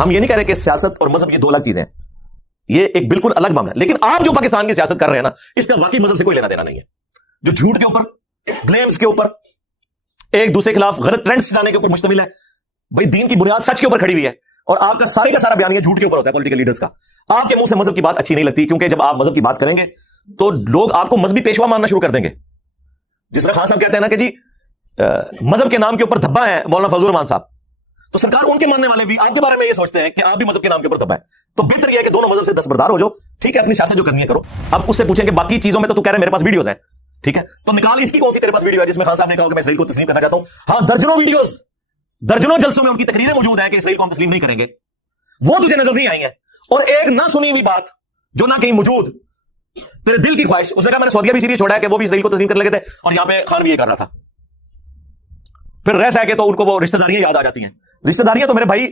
ہم یہ نہیں کہہ رہے کہ سیاست اور مذہب یہ دو الگ چیزیں ہیں، یہ ایک بالکل الگ معاملہ ہے. لیکن آپ جو پاکستان کی سیاست کر رہے ہیں نا، اس کا واقعی مذہب سے کوئی لینا دینا نہیں ہے. جو جھوٹ کے اوپر، بلیمز کے اوپر، ایک دوسرے کے خلاف غلط ٹرینڈز چلانے کے اوپر مشتمل ہے. بھائی دین کی بنیاد سچ کے اوپر کھڑی ہوئی ہے، اور آپ کا سارا بیانیہ جھوٹ کے اوپر ہوتا ہے پولیٹیکل لیڈرز کا. آپ کے منہ سے مذہب کی بات اچھی نہیں لگتی، کیونکہ جب آپ مذہب کی بات کریں گے تو لوگ آپ کو مذہبی پیشوا ماننا شروع کر دیں گے. جس طرح خان صاحب کہتے ہیں نا کہ جی مذہب کے نام کے اوپر دھبا ہے مولانا فضل الرحمان صاحب، تو سرکار ان کے ماننے والے بھی آپ کے بارے میں یہ سوچتے ہیں کہ آپ بھی مذہب کے نام کے اوپر دھبا ہے. تو بہتر یہ ہے کہ دونوں مذہب سے دستبردار ہو جاؤ. ٹھیک ہے، اپنی سیاست جو کرنی ہے کرو. اب اس سے پوچھیں کہ باقی چیزوں میں تو کہہ رہے ہیں میرے پاس ویڈیوز ہیں، ٹھیک ہے، تو نکال اس کی کون سی تیرے پاس ویڈیو ہے جس میں خان صاحب نے کہا کہ میں اسرائیل کو تسلیم کرنا چاہتا ہوں. ہاں، درجنوں ویڈیوز، درجنوں جلسوں میں ان کی تقریریں موجود ہیں کہ اسرائیل کو ہم تسلیم نہیں کریں گے. وہ تجھے نظر نہیں آئی ہیں. اور ایک نہ سنی ہوئی بات جو نہ کہیں موجود، تیرے دل کی خواہش. اس نے کہا میں نے سعودیہ بھی چھوڑا ہے کہ وہ بھی اسرائیل کو تسلیم کرنے لگے تھے، اور یہاں پہ خان بھی یہ کر رہا تھا. پھر رہ سہ کے تو ان کو وہ رشتہ داریاں یاد آ جاتی ہیں. رشتہ داریاں تو میرے بھائی